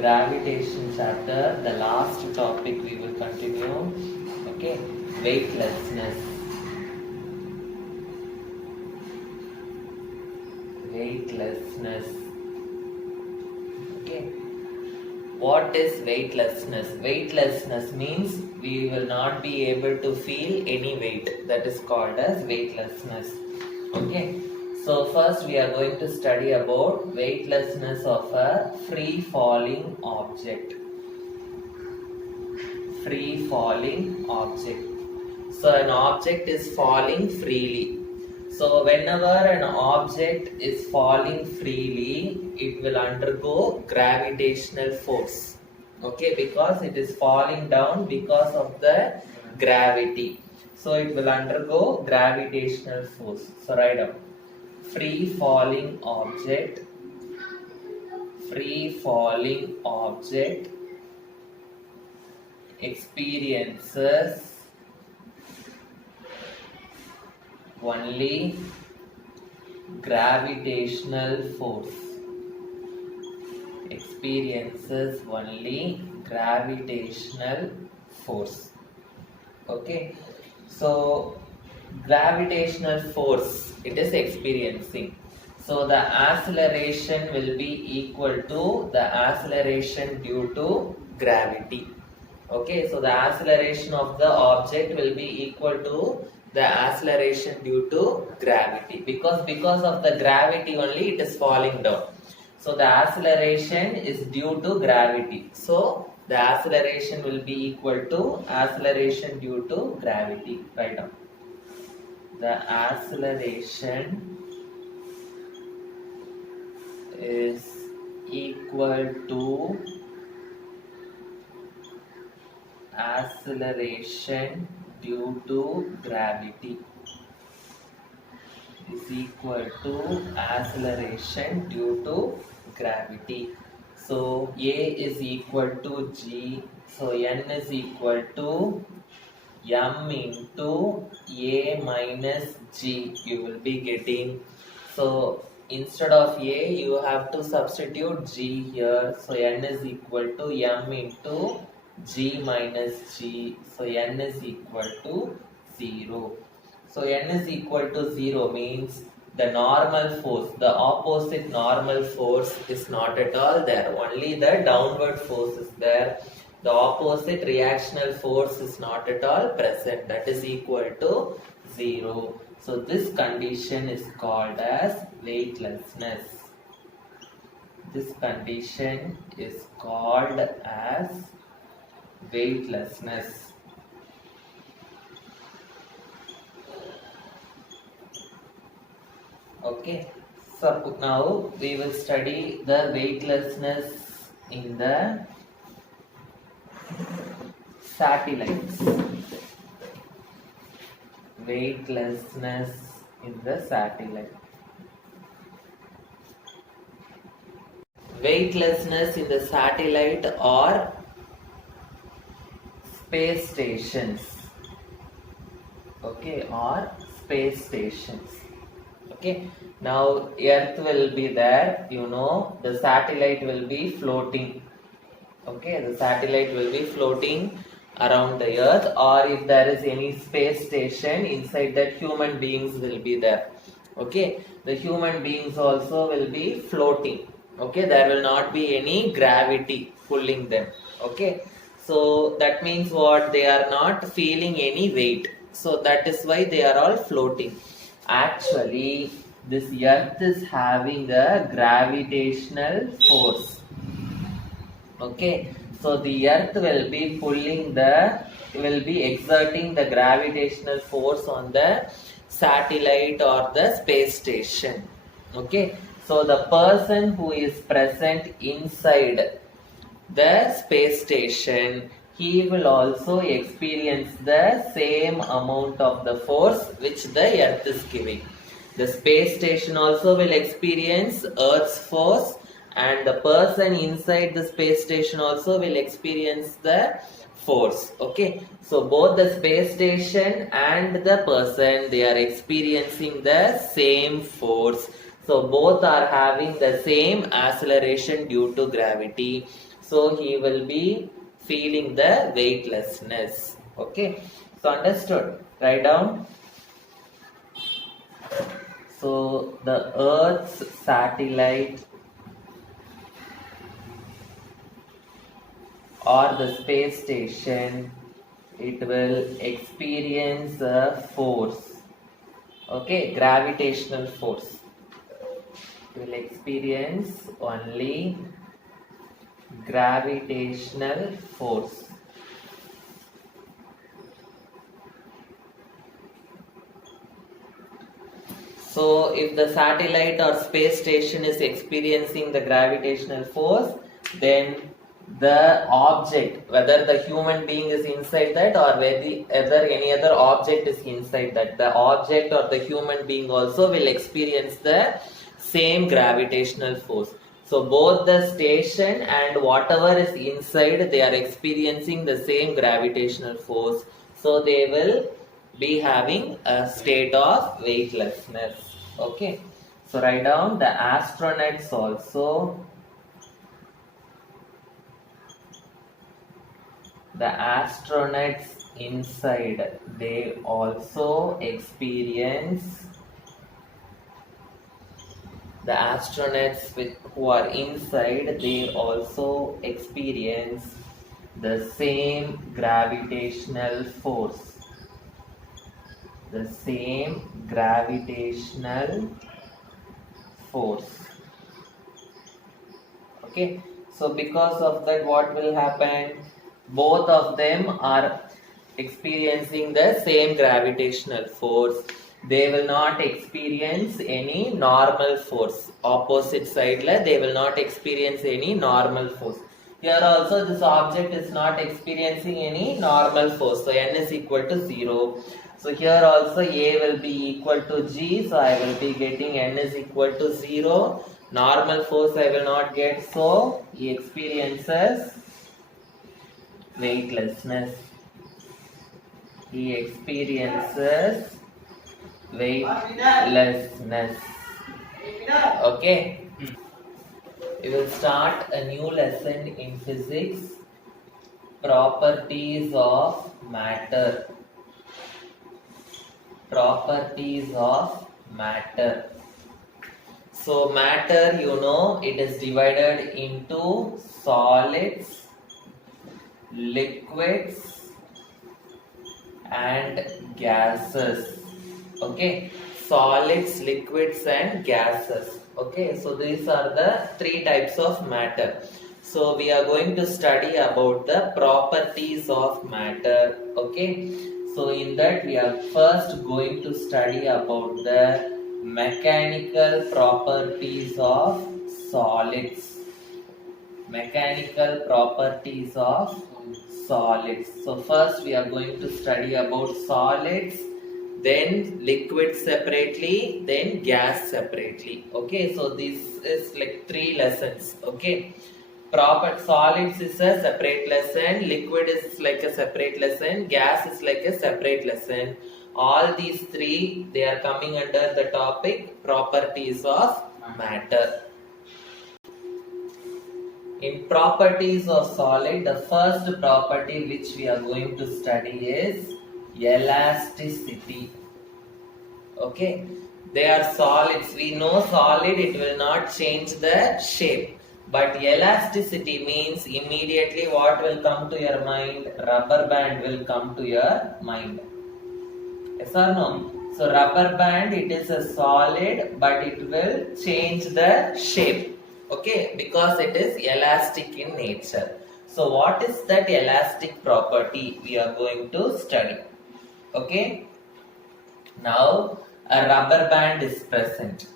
gravitation chapter, the last topic we will continue. Okay, weightlessness. Weightlessness. Okay, what is weightlessness? Weightlessness means we will not be able to feel any weight. That is called as weightlessness. Okay, so first we are going to study about weightlessness of a free falling object. Free falling object. So an object is falling freely. So whenever an object is falling freely, it will undergo gravitational force. Okay, because it is falling down because of the gravity. So it will undergo gravitational force. So write down. Free falling object. Free falling object experiences only gravitational force. Experiences only gravitational force. Okay, so gravitational force it is experiencing. So the acceleration will be equal to the acceleration due to gravity. Okay, so the acceleration of the object will be equal to the acceleration due to gravity, because of the gravity only it is falling down. So the acceleration is due to gravity. So the acceleration will be equal to acceleration due to gravity. Write down. The acceleration is equal to acceleration due to gravity is equal to acceleration due to gravity. So A is equal to G. So N is equal to M into A minus G you will be getting. So instead of A you have to substitute G here. So N is equal to M into G minus G. So N is equal to 0. So N is equal to 0 means the normal force, the opposite normal force is not at all there. Only the downward force is there. The opposite reactional force is not at all present. That is equal to 0. So this condition is called as weightlessness. This condition is called as weightlessness. Okay, so now we will study the weightlessness in the satellites. Weightlessness in the satellite. Weightlessness in the satellite or space stations. Okay, or space stations. Okay, now Earth will be there, the satellite will be floating. Okay, the satellite will be floating around the Earth, or if there is any space station, inside that human beings will be there. Okay, the human beings also will be floating. Okay, there will not be any gravity pulling them. Okay, so that means what? They are not feeling any weight. So that is why they are all floating. Actually, this Earth is having a gravitational force. Okay, so the Earth will be exerting the gravitational force on the satellite or the space station. Okay, so the person who is present inside the space station, he will also experience the same amount of the force which the Earth is giving. The space station also will experience Earth's force, and the person inside the space station also will experience the force. Okay, so both the space station and the person, they are experiencing the same force. So both are having the same acceleration due to gravity. so he will be feeling the weightlessness. Okay, so understood. Write down. So the Earth's satellite or the space station, it will experience a force. Okay, gravitational force. It will experience only gravitational force. So if the satellite or space station is experiencing the gravitational force, then the object, whether the human being is inside that or whether any other object is inside that, the object or the human being also will experience the same gravitational force. So both the station and whatever is inside, they are experiencing the same gravitational force. So they will be having a state of weightlessness. Okay, so write down the astronauts also. The astronauts inside, they also experience, the astronauts who are inside, they also experience the same gravitational force. The same gravitational force. Okay, so because of that, what will happen? Both of them are experiencing the same gravitational force. They will not experience any normal force. Opposite side, they will not experience any normal force. Here also this object is not experiencing any normal force. So n is equal to 0. So here also A will be equal to G. So I will be getting n is equal to 0. Normal force I will not get. So he experiences weightlessness. He experiences weightlessness. Okay. We will start a new lesson in physics. Properties of matter. Properties of matter. So matter, it is divided into solids, liquids and gases. Okay, solids, liquids and gases. Okay, so these are the three types of matter. So we are going to study about the properties of matter. Okay, so in that we are first going to study about the mechanical properties of solids. Mechanical properties of solids. So first we are going to study about solids, then liquids separately, then gas separately. Okay, so this is like 3 lessons. Okay, proper solids is a separate lesson, liquid is like a separate lesson, gas is like a separate lesson. All these 3, they are coming under the topic properties of matter. In properties of solid, the first property which we are going to study is elasticity. Okay, they are solids. We know solid, it will not change the shape. But elasticity means immediately what will come to your mind? Rubber band will come to your mind. Yes or no? So rubber band, it is a solid, but it will change the shape. Okay, because it is elastic in nature. So what is that elastic property we are going to study? Okay, now a rubber band is present.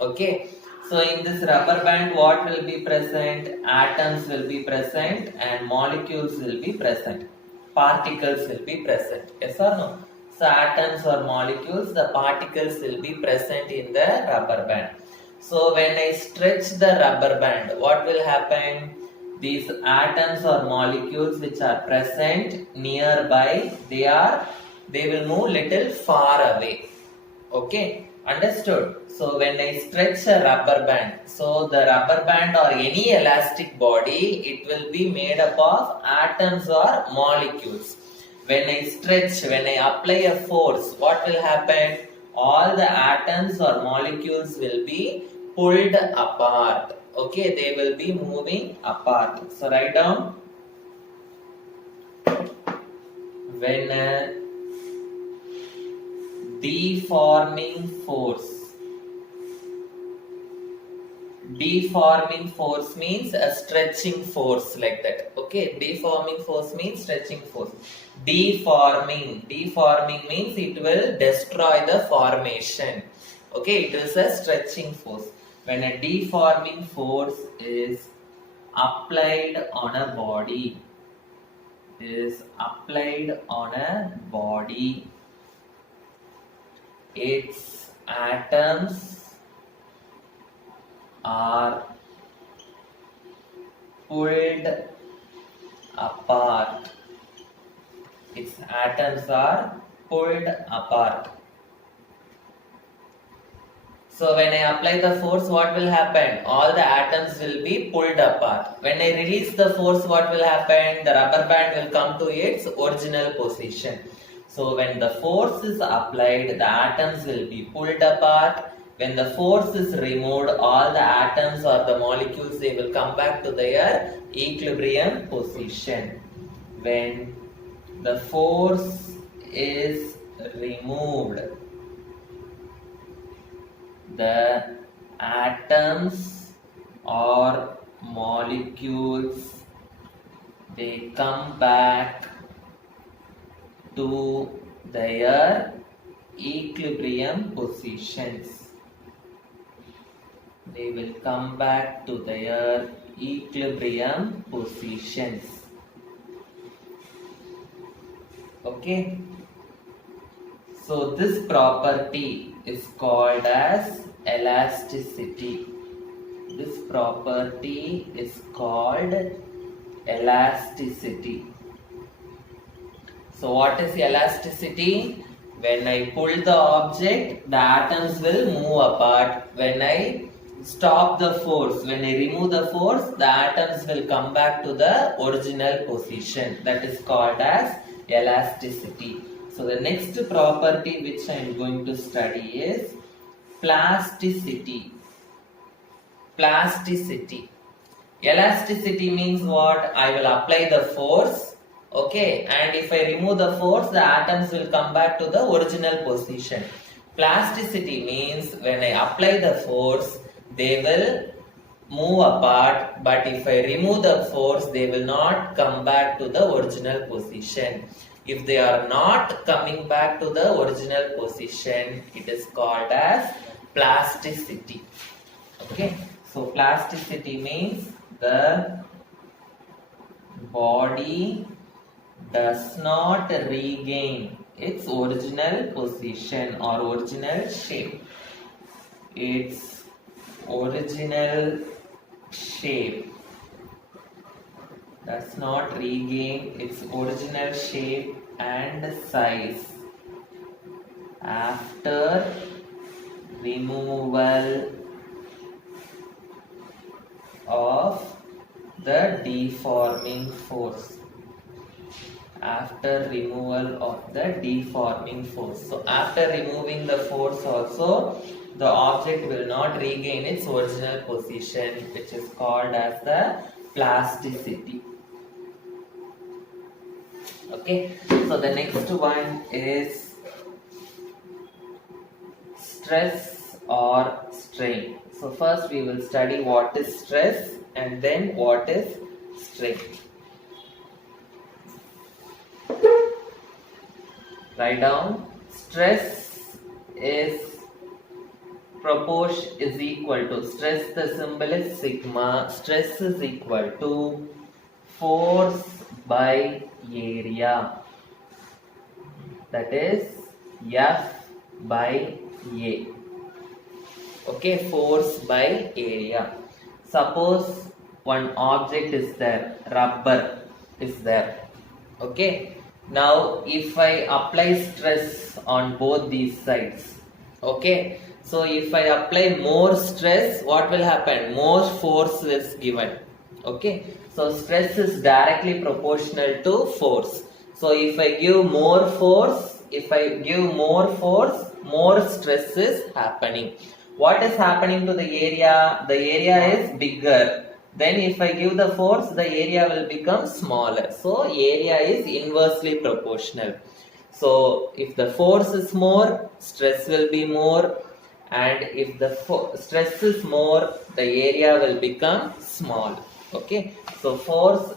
Okay, so in this rubber band, what will be present? Atoms will be present and molecules will be present. Particles will be present. Yes or no? So atoms or molecules, the particles will be present in the rubber band. So when I stretch the rubber band, what will happen? These atoms or molecules which are present nearby, they will move little far away. Okay, understood? So when I stretch a rubber band, so the rubber band or any elastic body, it will be made up of atoms or molecules. When I stretch, when I apply a force, what will happen? All the atoms or molecules will be pulled apart. Okay, they will be moving apart. So write down, when a deforming force, deforming force means a stretching force, like that. Okay, deforming force means stretching force. Deforming means it will destroy the formation. Okay, it is a stretching force. When a deforming force is applied on a body, its atoms are pulled apart. Its atoms are pulled apart. So when I apply the force, what will happen? All the atoms will be pulled apart. When I release the force, what will happen? The rubber band will come to its original position. So when the force is applied, the atoms will be pulled apart. When the force is removed, all the atoms or the molecules, they will come back to their equilibrium position. When the force is removed, the atoms or molecules, they come back to their equilibrium positions. They will come back to their equilibrium positions. Okay. So this property is called as elasticity. This property is called elasticity. So what is elasticity? When I pull the object, the atoms will move apart. When I stop the force, when I remove the force, the atoms will come back to the original position. That is called as elasticity. So the next property which I am going to study is plasticity. Plasticity. Elasticity means what? I will apply the force, okay, and if I remove the force, the atoms will come back to the original position. Plasticity means when I apply the force, they will move apart, but if I remove the force, they will not come back to the original position. If they are not coming back to the original position, it is called as plasticity. Okay, so plasticity means the body does not regain its original position or original shape. Its original shape does not regain its original shape and size after removal of the deforming force. After removal of the deforming force. So after removing the force also, the object will not regain its original position, which is called as the plasticity. Okay, so the next one is stress or strain. So first we will study what is stress and then what is strain. Write down, stress is equal to, stress, the symbol is sigma, stress is equal to force by area, that is F by A. Okay, force by area. Suppose one object is there, rubber is there. Okay, now if I apply stress on both these sides, okay, So if I apply more stress, what will happen? More force is given. Okay. So stress is directly proportional to force. So if I give more force, more stress is happening. What is happening to the area? The area is bigger. Then if I give the force, the area will become smaller. So area is inversely proportional. So if the force is more, stress will be more, and if the stress is more, the area will become small. Okay, so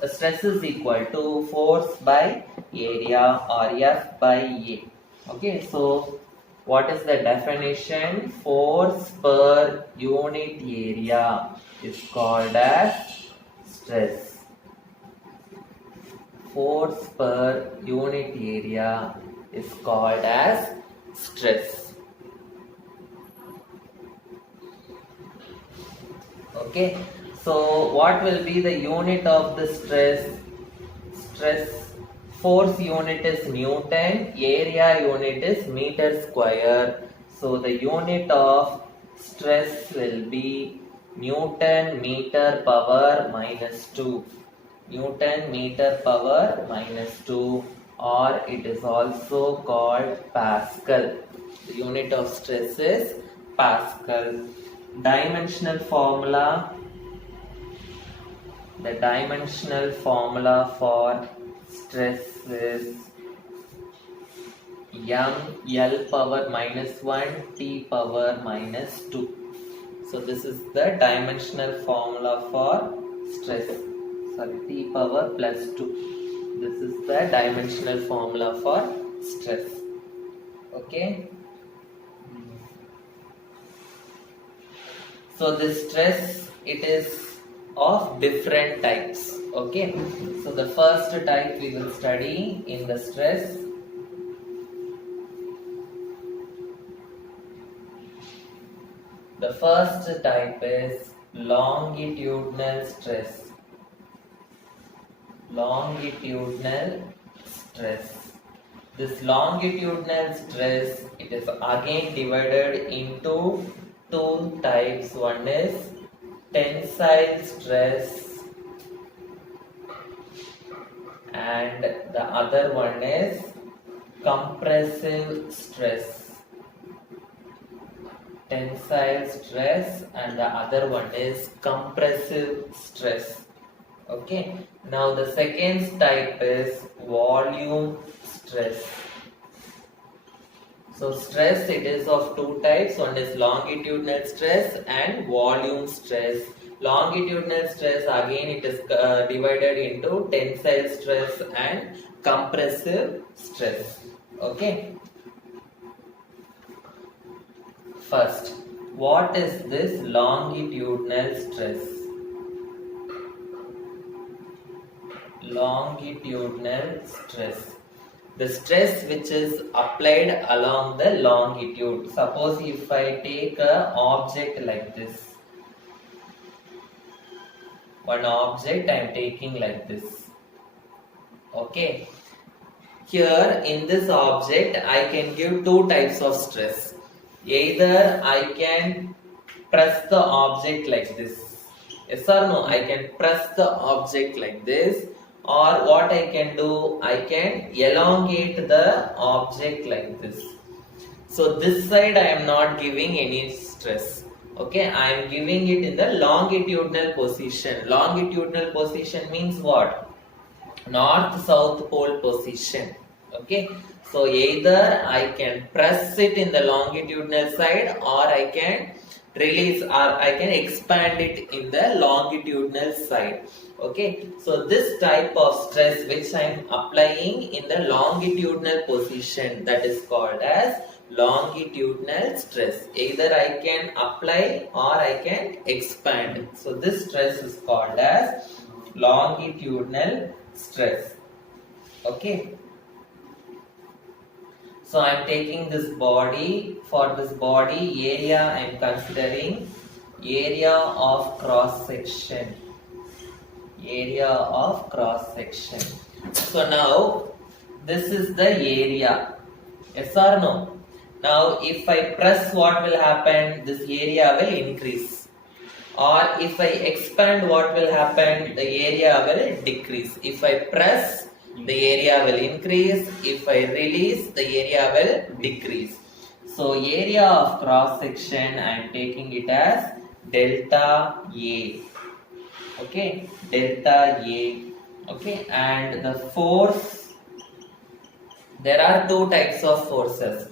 stress is equal to force by area, or F by A. Okay, so what is the definition? Force per unit area is called as stress. Force per unit area is called as stress. Okay, so what will be the unit of the stress? Force unit is Newton, area unit is meter square. So the unit of stress will be Newton meter power minus 2. Newton meter power minus 2, or it is also called Pascal. The unit of stress is Pascal. Dimensional formula. The dimensional formula for stress is L power minus 1 T power minus 2. So this is the dimensional formula for stress. Sorry, T power plus 2. This is the dimensional formula for stress. Okay. So this stress, it is of different types. Okay, so the first type we will study in the stress. The first type is longitudinal stress. Longitudinal stress. This longitudinal stress, it is again divided into two types. One is tensile stress and the other one is compressive stress. Tensile stress and the other one is compressive stress. Okay, now the second type is volume stress. So stress, it is of two types. One is longitudinal stress and volume stress. Longitudinal stress, again it is divided into tensile stress and compressive stress. Okay. First, what is this longitudinal stress? Longitudinal stress. The stress which is applied along the longitude. Suppose if I take an object like this. One object I am taking like this. Okay. Here in this object I can give two types of stress. Either I can press the object like this. Yes or no? I can press the object like this. Or what I can do, I can elongate the object like this. So this side I am not giving any stress. Okay, I am giving it in the longitudinal position. Longitudinal position means what? North-south pole position. Okay, so either I can press it in the longitudinal side, or I can release, or I can expand it in the longitudinal side. Okay, so this type of stress which I am applying in the longitudinal position, that is called as longitudinal stress. Either I can apply or I can expand. So this stress is called as longitudinal stress. Okay. So I am taking this body. For this body area, I am considering area of cross section. Area of cross section. So now this is the area. Yes or no? Now if I press, what will happen? This area will increase. Or if I expand, what will happen? The area will decrease. If I press, the area will increase. If I release, the area will decrease. So area of cross section, I am taking it as delta A. Okay, delta A. Okay, and the force, there are two types of forces.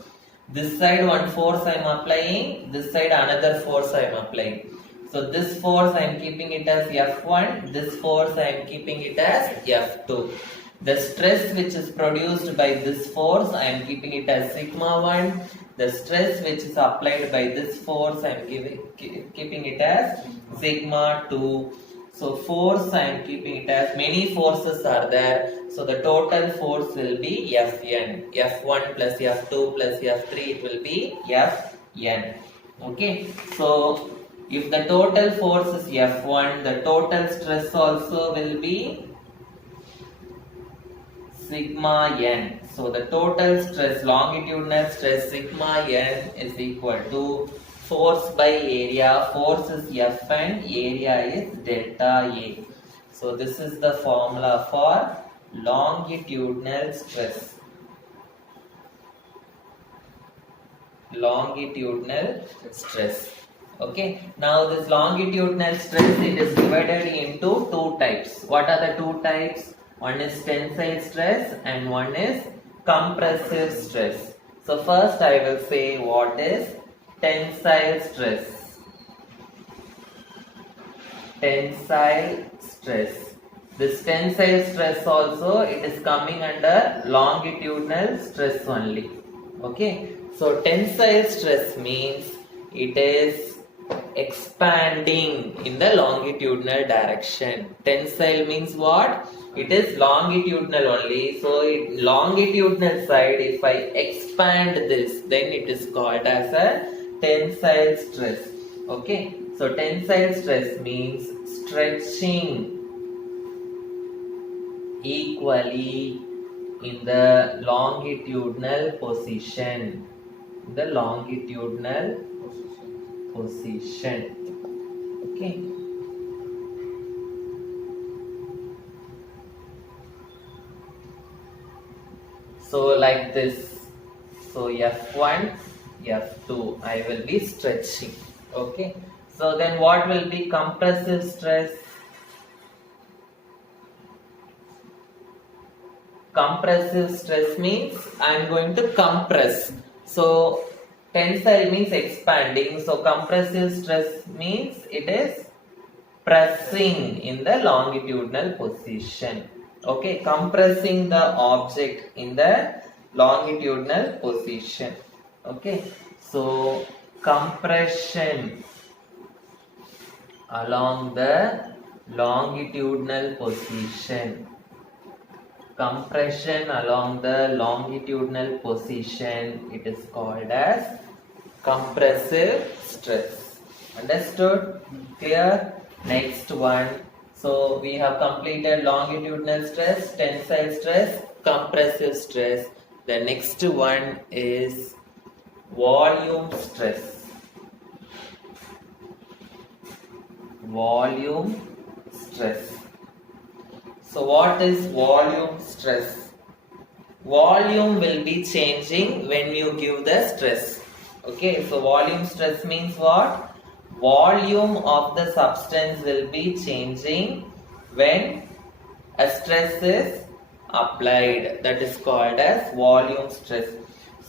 This side one force I am applying, this side another force I am applying. So this force I am keeping it as F1, this force I am keeping it as F2. The stress which is produced by this force I am keeping it as sigma 1. The stress which is applied by this force I am keeping it as sigma 2. So force I am keeping it as, many forces are there. So the total force will be Fn. F1 plus F2 plus F3, it will be Fn. Okay. So if the total force is F1, the total stress also will be sigma n. So the total stress, longitudinal stress sigma n is equal to force by area. Force is Fn, area is delta A. So this is the formula for longitudinal stress. Longitudinal stress. Okay. Now this longitudinal stress, it is divided into two types. What are the two types? One is tensile stress and one is compressive stress. So first I will say what is tensile stress. Tensile stress. This tensile stress also, it is coming under longitudinal stress only. Okay. So tensile stress means it is expanding in the longitudinal direction. Tensile means what? It is longitudinal only. So longitudinal side, if I expand this, then it is called as a tensile stress. Okay. So tensile stress means stretching equally in the longitudinal position. The longitudinal position. Okay. So like this. So F1, F2, I will be stretching. Okay. So then what will be compressive stress? Compressive stress means I am going to compress. So tensile means expanding. So compressive stress means it is pressing in the longitudinal position. Okay, compressing the object in the longitudinal position. Okay, so compression along the longitudinal position. Compression along the longitudinal position, it is called as compressive stress. Understood? Clear? Next one. So we have completed longitudinal stress, tensile stress, compressive stress. The next one is volume stress. Volume stress. So what is volume stress? Volume will be changing when you give the stress. Okay, so volume stress means what? Volume of the substance will be changing when a stress is applied. That is called as volume stress.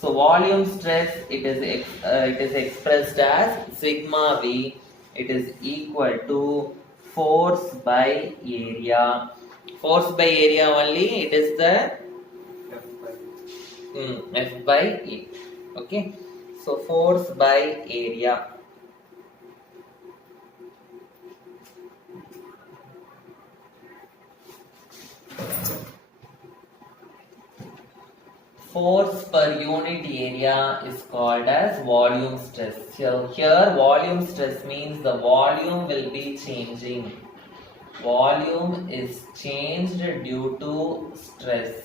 So volume stress, it is expressed as sigma V. It is equal to force by area. Force by area only, it is the F by E. Okay, so force by area. Force per unit area is called as volume stress. So here volume stress means the volume will be changing. Volume is changed due to stress.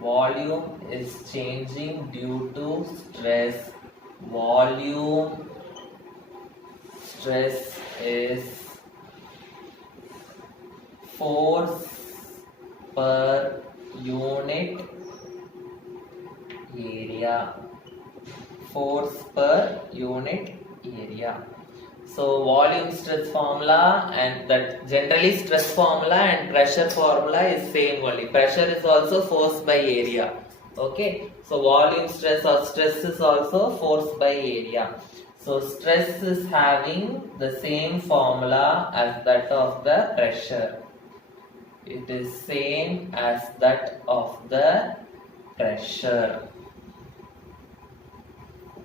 volume is changing due to stress. Volume stress is force per unit area. Force per unit area. So volume stress formula and that generally stress formula and pressure formula is same only. Pressure is also force by area. Okay. So volume stress or stress is also force by area. So stress is having the same formula as that of the pressure. It is same as that of the pressure.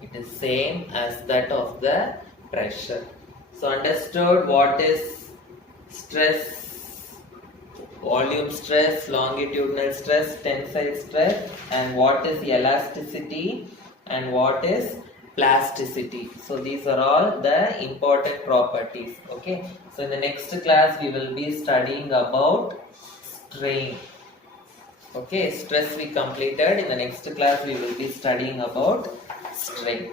It is same as that of the pressure. So understood what is stress, volume stress, longitudinal stress, tensile stress, and what is elasticity and what is plasticity. So these are all the important properties. Okay. So in the next class we will be studying about strain. Okay, stress we completed. In the next class we will be studying about strain.